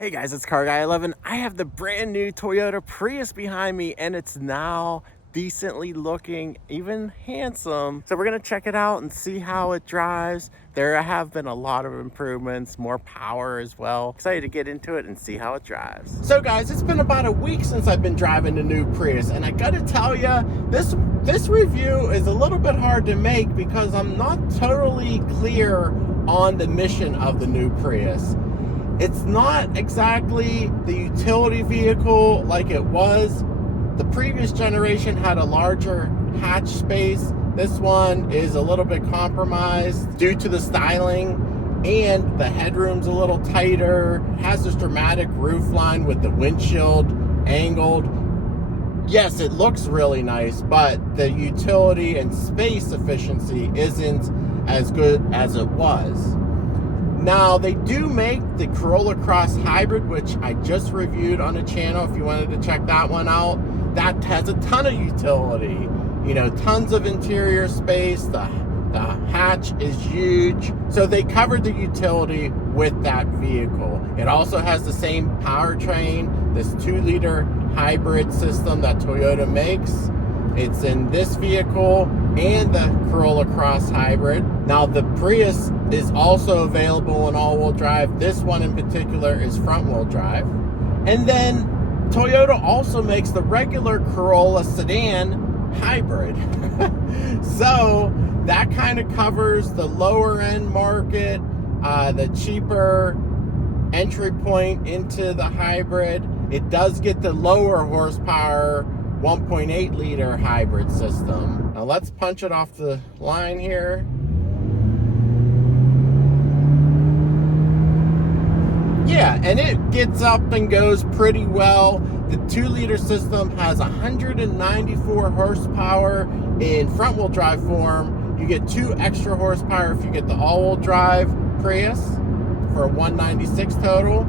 Hey guys, it's Car Guy 11. I have the brand new Toyota Prius behind me and it's now decently looking, even handsome. So we're gonna check it out and see how it drives. There have been a lot of improvements, more power as well. Excited to get into it and see how it drives. So guys, it's been about a week since I've been driving the new Prius, and I gotta tell you, this review is a little bit hard to make because I'm not totally clear on the mission of the new Prius. It's not exactly the utility vehicle like it was. The previous generation had a larger hatch space. This one is a little bit compromised due to the styling, and the headroom's a little tighter. It has this dramatic roof line with the windshield angled. Yes, it looks really nice, but the utility and space efficiency isn't as good as it was. Now, they do make the Corolla Cross Hybrid, which I just reviewed on the channel if you wanted to check that one out. That has a ton of utility, you know, tons of interior space. The hatch is huge. So they covered the utility with that vehicle. It also has the same powertrain, this 2-liter hybrid system that Toyota makes. It's in this vehicle and the Corolla Cross Hybrid. Now, the Prius is also available in all-wheel drive. This one in particular is front-wheel drive. And then Toyota also makes the regular Corolla sedan hybrid. So that kind of covers the lower-end market, the cheaper entry point into the hybrid. It does get the lower horsepower 1.8 liter hybrid system. Now let's punch it off the line here. Yeah, and it gets up and goes pretty well. The 2-liter system has 194 horsepower in front-wheel drive form. You get 2 extra horsepower if you get the all-wheel drive Prius for 196 total.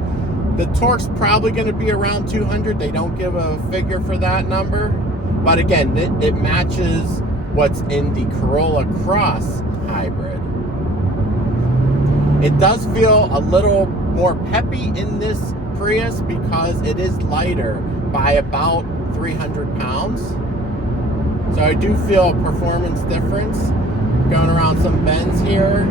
The torque's probably going to be around 200. They don't give a figure for that number. But again, it matches what's in the Corolla Cross Hybrid. It does feel a little more peppy in this Prius because it is lighter by about 300 pounds. So I do feel a performance difference going around some bends here.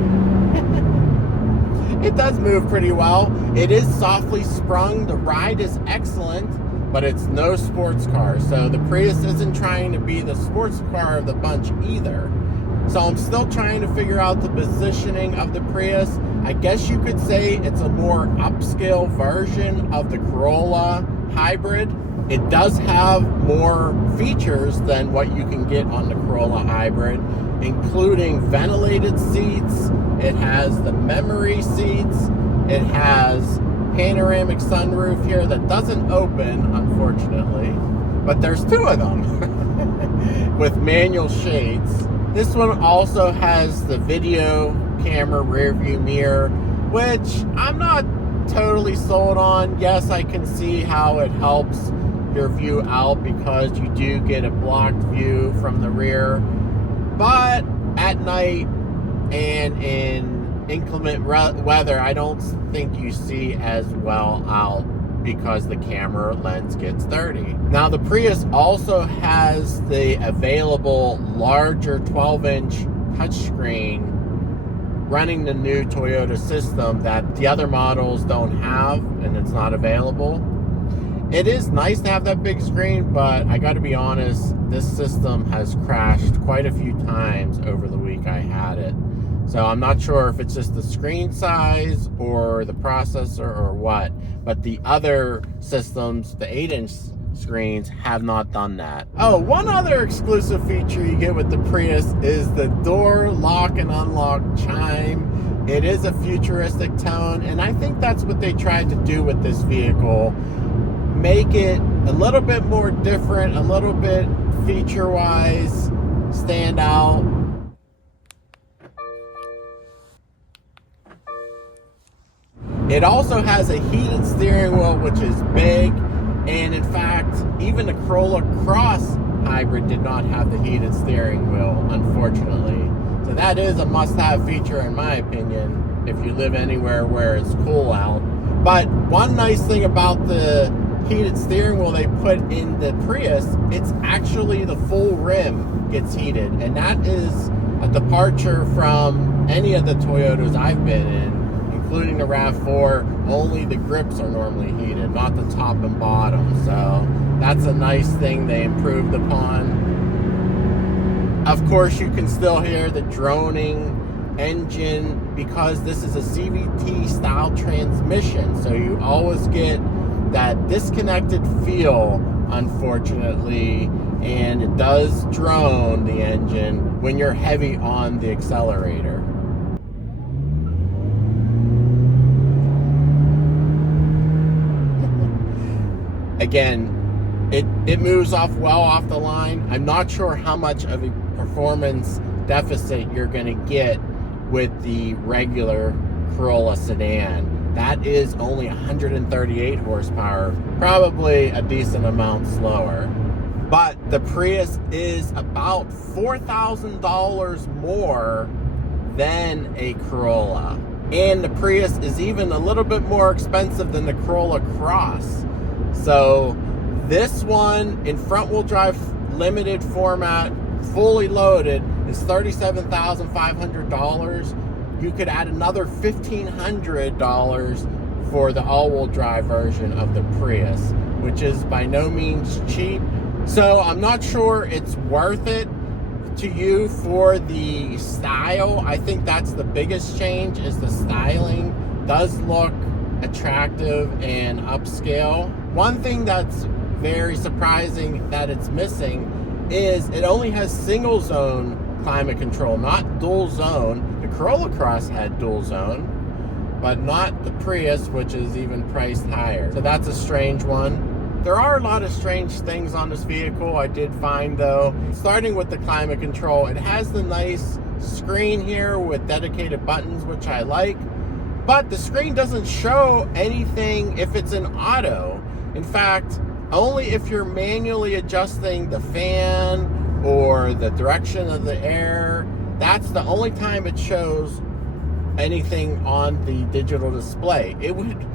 It does move pretty well. It is softly sprung. The ride is excellent, but it's no sports car. So the Prius isn't trying to be the sports car of the bunch either. So I'm still trying to figure out the positioning of the Prius. I guess you could say it's a more upscale version of the Corolla Hybrid. It does have more features than what you can get on the Corolla Hybrid, including ventilated seats. It has the memory seats. It has panoramic sunroof here that doesn't open, unfortunately, but there's 2 of them with manual shades. This one also has the video camera rear view mirror, which I'm not totally sold on. Yes, I can see how it helps your view out because you do get a blocked view from the rear, but at night and in inclement weather, I don't think you see as well out because the camera lens gets dirty. Now, the Prius also has the available larger 12-inch touchscreen running the new Toyota system that the other models don't have, and it's not available. It is nice to have that big screen, but I got to be honest, this system has crashed quite a few times over the week I had it. So I'm not sure if it's just the screen size or the processor or what, but the other systems, the 8-inch screens, have not done that. Oh, one other exclusive feature you get with the Prius is the door lock and unlock chime. It is a futuristic tone, and I think that's what they tried to do with this vehicle. Make it a little bit more different, a little bit feature-wise, stand out. It also has a heated steering wheel, which is big, and in fact, even the Corolla Cross Hybrid did not have the heated steering wheel, unfortunately. So that is a must-have feature in my opinion if you live anywhere where it's cool out. But one nice thing about the heated steering wheel they put in the Prius, it's actually the full rim gets heated, and that is a departure from any of the Toyotas I've been in, including the RAV4. Only the grips are normally heated, not the top and bottom. So that's a nice thing they improved upon. Of course, you can still hear the droning engine because this is a CVT style transmission, so you always get that disconnected feel, unfortunately, and it does drone, the engine, when you're heavy on the accelerator. Again, it moves off well off the line. I'm not sure how much of a performance deficit you're going to get with the regular Corolla sedan. That is only 138 horsepower, probably a decent amount slower. But the Prius is about $4,000 more than a Corolla. And the Prius is even a little bit more expensive than the Corolla Cross. So this one in front wheel drive limited format, fully loaded, is $37,500. You could add another $1,500 for the all-wheel drive version of the Prius, which is by no means cheap. So I'm not sure it's worth it to you for the style. I think that's the biggest change, is the styling does look attractive and upscale. One thing that's very surprising that it's missing is it only has single zone climate control, not dual zone. The Corolla Cross had dual zone, but not the Prius, which is even priced higher. So that's a strange one. There are a lot of strange things on this vehicle I did find, though. Starting with the climate control, it has the nice screen here with dedicated buttons, which I like, but the screen doesn't show anything if it's in auto. In fact, only if you're manually adjusting the fan or the direction of the air, that's the only time it shows anything on the digital display. It would,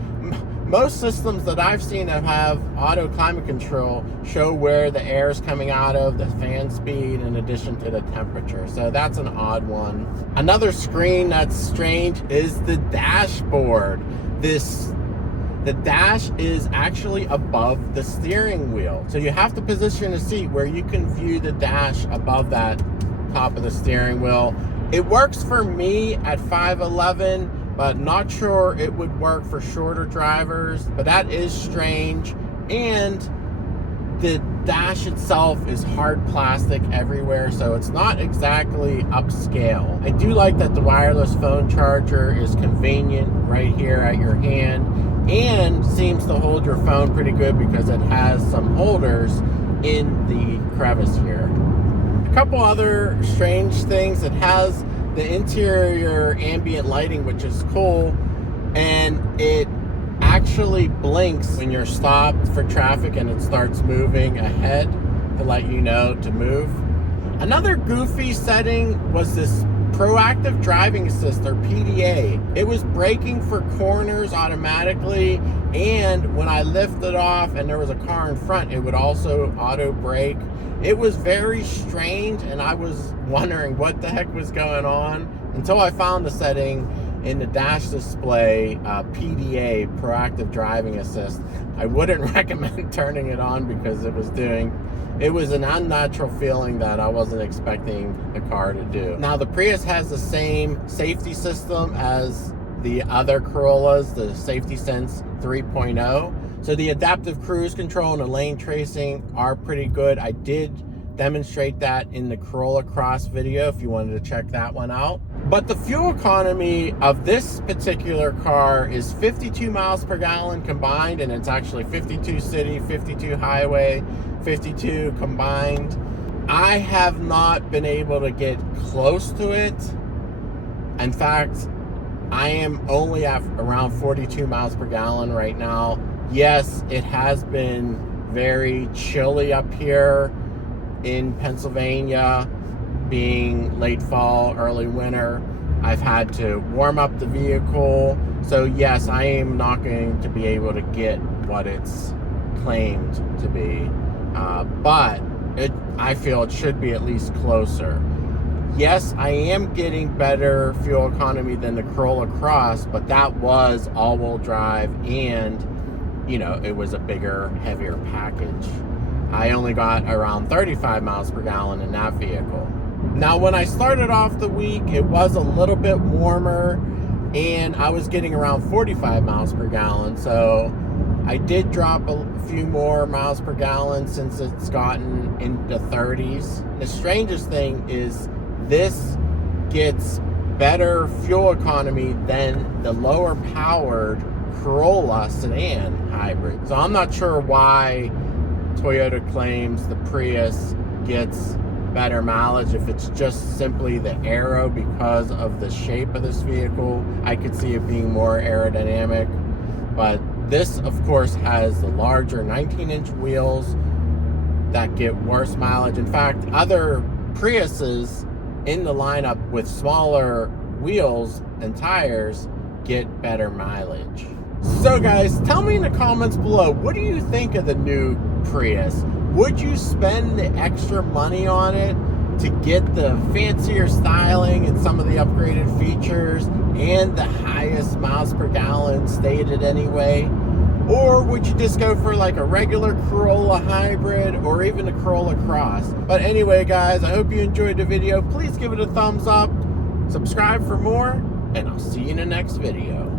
most systems that I've seen that have auto climate control show where the air is coming out of, the fan speed, in addition to the temperature. So that's an odd one. Another screen that's strange is the dashboard. The dash is actually above the steering wheel. So you have to position a seat where you can view the dash above that top of the steering wheel. It works for me at 5'11", but not sure it would work for shorter drivers. But that is strange. And the dash itself is hard plastic everywhere, so it's not exactly upscale. I do like that the wireless phone charger is convenient right here at your hand, and seems to hold your phone pretty good because it has some holders in the crevice here. A couple other strange things: it has the interior ambient lighting, which is cool, and it actually blinks when you're stopped for traffic and it starts moving ahead to let you know to move. Another goofy setting was this proactive driving assist, or PDA. It was braking for corners automatically, and when I lifted off and there was a car in front, it would also auto brake. It was very strange, and I was wondering what the heck was going on until I found the setting in the dash display, PDA, proactive driving assist. I wouldn't recommend turning it on because it was an unnatural feeling that I wasn't expecting the car to do. Now, the Prius has the same safety system as the other Corollas, the Safety Sense 3.0. So the adaptive cruise control and the lane tracing are pretty good. I did demonstrate that in the Corolla Cross video if you wanted to check that one out. But the fuel economy of this particular car is 52 miles per gallon combined, and it's actually 52 city, 52 highway, 52 combined. I have not been able to get close to it. In fact, I am only at around 42 miles per gallon right now. Yes, it has been very chilly up here in Pennsylvania, being late fall, early winter. I've had to warm up the vehicle. So yes, I am not going to be able to get what it's claimed to be, but I feel it should be at least closer. Yes, I am getting better fuel economy than the Corolla Cross, but that was all-wheel drive and, you know, it was a bigger, heavier package. I only got around 35 miles per gallon in that vehicle. Now, when I started off the week, it was a little bit warmer, and I was getting around 45 miles per gallon, so I did drop a few more miles per gallon since it's gotten into 30s. The strangest thing is this gets better fuel economy than the lower powered Corolla sedan hybrid. So I'm not sure why Toyota claims the Prius gets better mileage. If it's just simply the aero because of the shape of this vehicle, I could see it being more aerodynamic. But this, of course, has the larger 19-inch wheels that get worse mileage. In fact, other Priuses in the lineup with smaller wheels and tires get better mileage. So guys, tell me in the comments below, what do you think of the new Prius? Would you spend the extra money on it to get the fancier styling and some of the upgraded features and the highest miles per gallon stated anyway? Or would you just go for like a regular Corolla hybrid or even a Corolla Cross? But anyway, guys, I hope you enjoyed the video. Please give it a thumbs up, subscribe for more, and I'll see you in the next video.